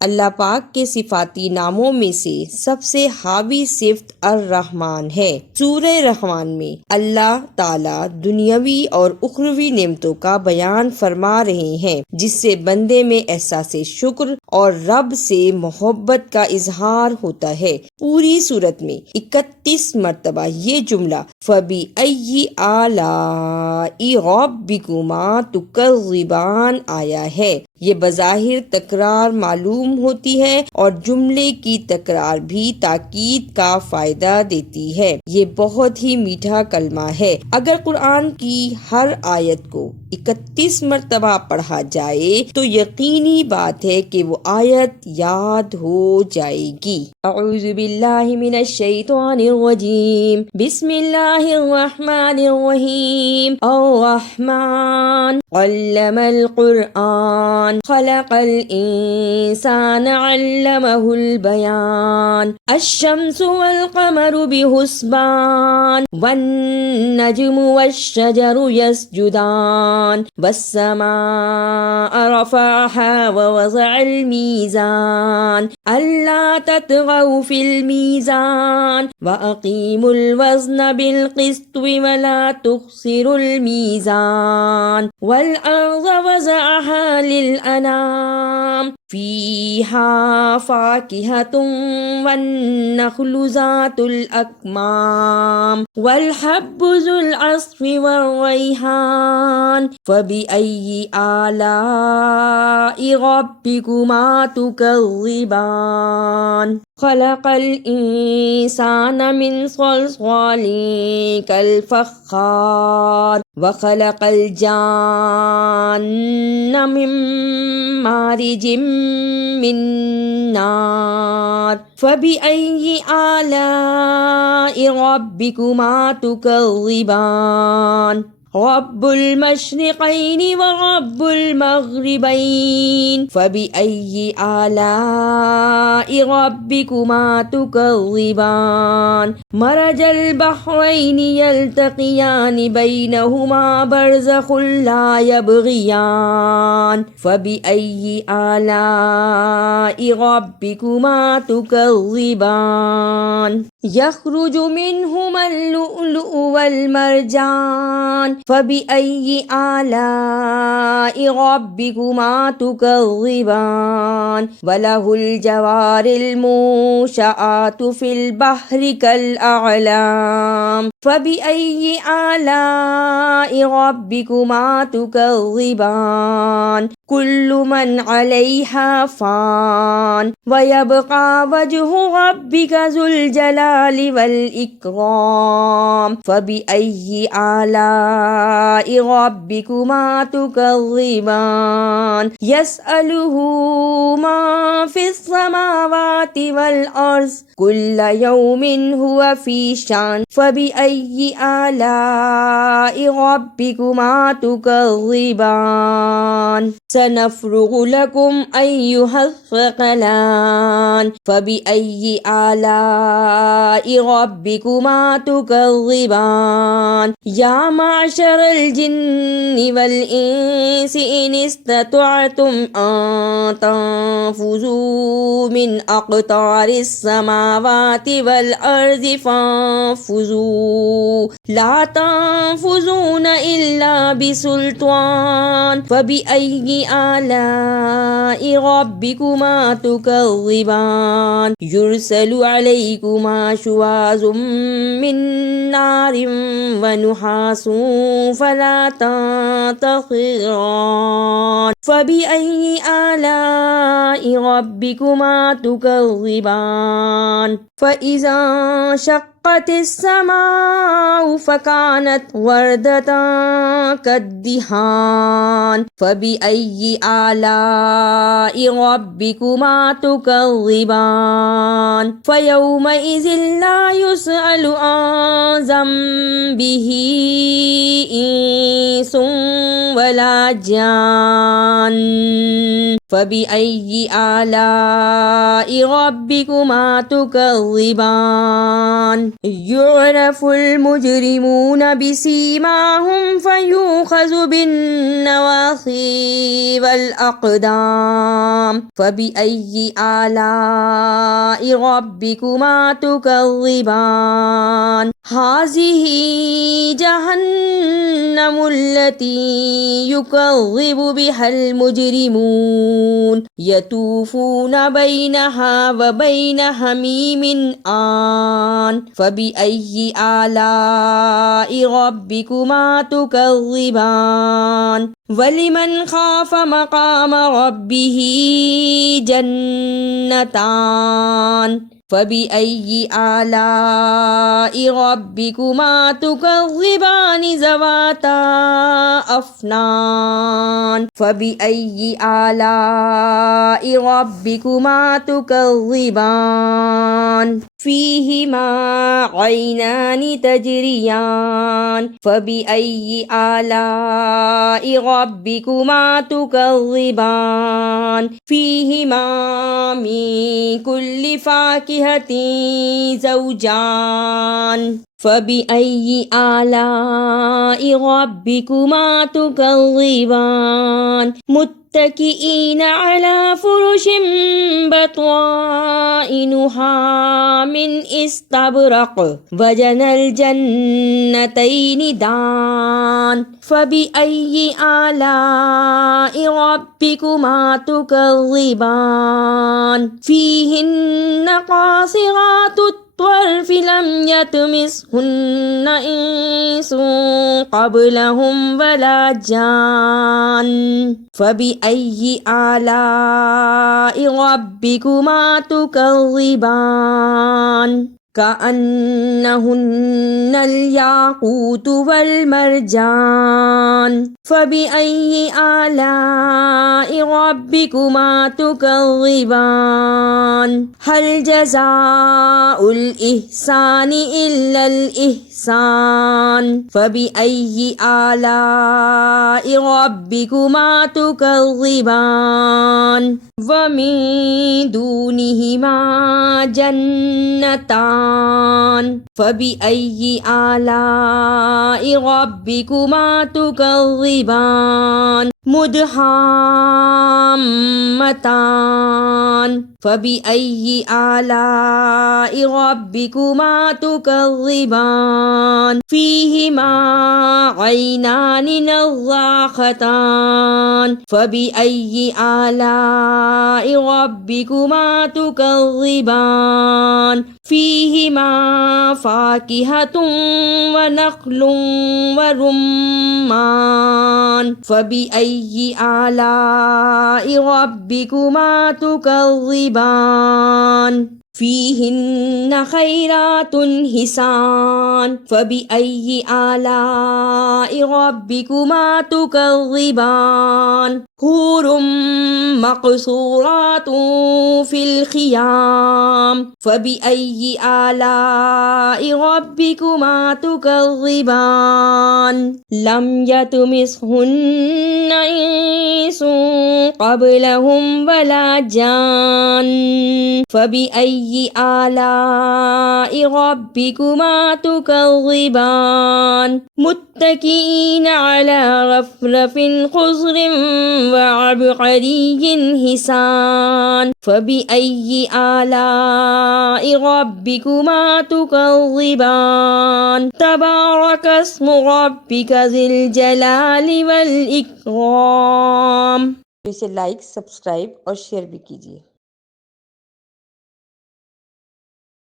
अल्लाह पाक के सिफाती नामों में से सबसे हावी सिफ्त अर-रहमान है। सूरह रहमान में अल्लाह ताला दुनियावी और उखरवी नेमतों का बयान फरमा रहे हैं, जिससे बंदे में एहसास शुक्र और रब से मोहब्बत का इजहार होता है। पूरी सूरत में 31 मरतबा ये जुमला फबी अय्यी आलाई रब्बिकुमा तुकज़्ज़िबान आया है। ये बज़ाहिर तकरार मालूम होती है और जुमले की तकरार भी ताकीद का फायदा देती है। ये बहुत ही मीठा कलमा है। अगर कुरान की हर आयत को 31 मरतबा पढ़ा जाए तो यकीनी बात है कि वो आयत याद हो जाएगी। अऊज़ु बिल्लाहि मिनश शैतानिर रजीम। बिस्मिल्लाहिर रहमानिर रहीम। अर्रहमान अल्लमल कुरआन खलक़ल इंसान अल्लमहुल बयान। अश्शम्सु वल क़मरु बिहुस्बान वन नज्मु वश्शजरु यस्जुदान वस्समाअ रफ़अहा व वज़अल मीज़ान अल्ला ततग़ौ फ़िल मीज़ान व अक़ीमुल वज़्न बिल क़िस्ति व ला तुख़्सिरुल मीज़ान वल अर्ज़ वज़अहा लिल अनाम फ़ीहा फ़ाकिहतुन वन नख़्लु ज़ातुल अक्माम वल हब्बु ज़ुल अस्फ़ि वर्रैहान फ़बिअय्यि आलाइ रब्बिकुमा तुकज़्ज़िबान। खलक़ल इंसान मिन सल्सालिन कल फ़ख़्ख़ार व खलक़ल जान्न मिन मारिजिम मिन नार फ़बिअय्यि आलाइ रब्बिकुमा तुकज़्ज़िबान। रब्बुल मशरिक़ैनि व रब्बुल मग़रिबैन फ़बिअय्यि आलाइ रब्बिकुमा तुकज़्ज़िबान। मरजल बहरैनि यल्तक़ियानि बैनहुमा बरज़ख़ुन ला यबग़ियान फ़बिअय्यि आलाइ रब्बिकुमा तुकज़्ज़िबान। यख़्रुजु मिनहुमल लुअ्लुअु वल मरजान फ़बिअय्यि आलाइ रब्बिकुमा तुकज़्ज़िबान। वलहुल जवारिल मुंशआतु फ़िल बहरि कल अअलाम फ़बिअय्यि आलाइ रब्बिकुमा तुकज़्ज़िबान। कुल्लु मन अलैहा फ़ान व यबक़ा वज्हु रब्बिका ज़ुल जलालि वल इकराम फ़बिअय्यि आलाइ रब्बिकुमा तुकज़्ज़िबान। यसअलुहु मा फ़िस समावाति वल अर्ज़ कुल्ल यौमिन हुवा फ़ी शान फ़बिअय्यि आलाइ रब्बिकुमा तुकज़्ज़िबान। सनफ़्रुग़ु लकुम अय्युहस सक़लान फ़बिअय्यि आलाइ रब्बिकुमा तुकज़्ज़िबान। या माशरल जिन्नि वल इंसि इन इस्ततअतुम अन तंफुज़ू मिन अक़तारिस समावाति वल अर्ज़ि फंफुज़ू ला तंफुज़ून इल्ला बिसुल्तान फ़बिअय्यि आलाइ रब्बिकुमा तुकज़्ज़िबान। युरसलु अलैकुमा शुवाज़ुम मिन नारिन व नुहासुन फला तंतसिरान फ़बिअय्यि आलाइ रब्बिकुमा तुकज़्ज़िबान। फ़इज़ा शक़्क़तिस समाउ फ़कानत वर्दतन कद्दिहान फ़बिअय्यि आलाइ रब्बिकुमा तुकज़्ज़िबान। फ़यौमइज़िन ला युसअलु अन ज़ंबिही इंसुन वला जान फबिअय्यि आलाइ रब्बिकुमा तुकज़्ज़िबान युअरफुल मुजरिमून बिसीमाहुम फयूख़ज़ु बिन्नवासी वल अक़दाम फबिअय्यि आलाइ रब्बिकुमा तुकज़्ज़िबान हाज़िही जहन्नमुल्लती युकज़्ज़िबु बिहल मुजरिमून यतूफ़ून बैनहा व बैन हमीमिन आन फबिअय्यि आलाइ रब्बिकुमा तुकज़्ज़िबान वलिमन खाफ़ मक़ाम रब्बिही जन्नतान फबिअय्यि आलाइ रब्बिकुमा तुकज़्ज़िबान ज़वाता अफ़नान फबिअय्यि आलाइ रब्बिकुमा तुकज़्ज़िबान फ़ीहिमा ऐनानि तजरियान फबिअय्यि आलाइ रब्बिकुमा तुकज़्ज़िबान फ़ीहिमा मिन कुल्लि फ़ाकिहतिन ज़ौजान फबिअय्यि आलाइ रब्बिकुमा तुकज़्ज़िबान मुत्तकिईन अला फ़ुरुशिन बत्वाइनुहा मिन इस्तबरक़ वजनल जन्नतैनि दान फबिअय्यि आलाइ रब्बिकुमा तुकज़्ज़िबान फ़ीहिन्न क़ासिरातुत طرف لم يطمثهن إنس قبلهم ولا جان فبأي آلاء ربكما تكذبان كأنهن الياقوت والمرجان فبأي آلاء ربكما تكذبان هل جزاء الإحسان إلا الإحسان فبأي آلاء ربكما تكذبان ومن دونهما جنتان فبأي آلاء ربكما تكذبان مدهامتان فبأي آلاء ربكما تكذبان فيهما عينان نضاختان فبأي آلاء ربكما تكذبان فيهما فاكهة ونخل ورمان فبأي آلاء ربكما تكذبان فيهن خيرات حسان فبأي آلاء ربكما تكذبان حور مقصورات في الخيام فبأي آلاء ربكما تكذبان لم يطمثهن إنس قبلهم ولا جان فبأي آلاء ربكما تكذبان متكئين على رفرف خضر وعبقري حسان فبأي آلاء ربكما تكذبان تبارك اسم ربك ذي الجلال والإكرام। इसे लाइक, सब्सक्राइब और शेयर भी कीजिए।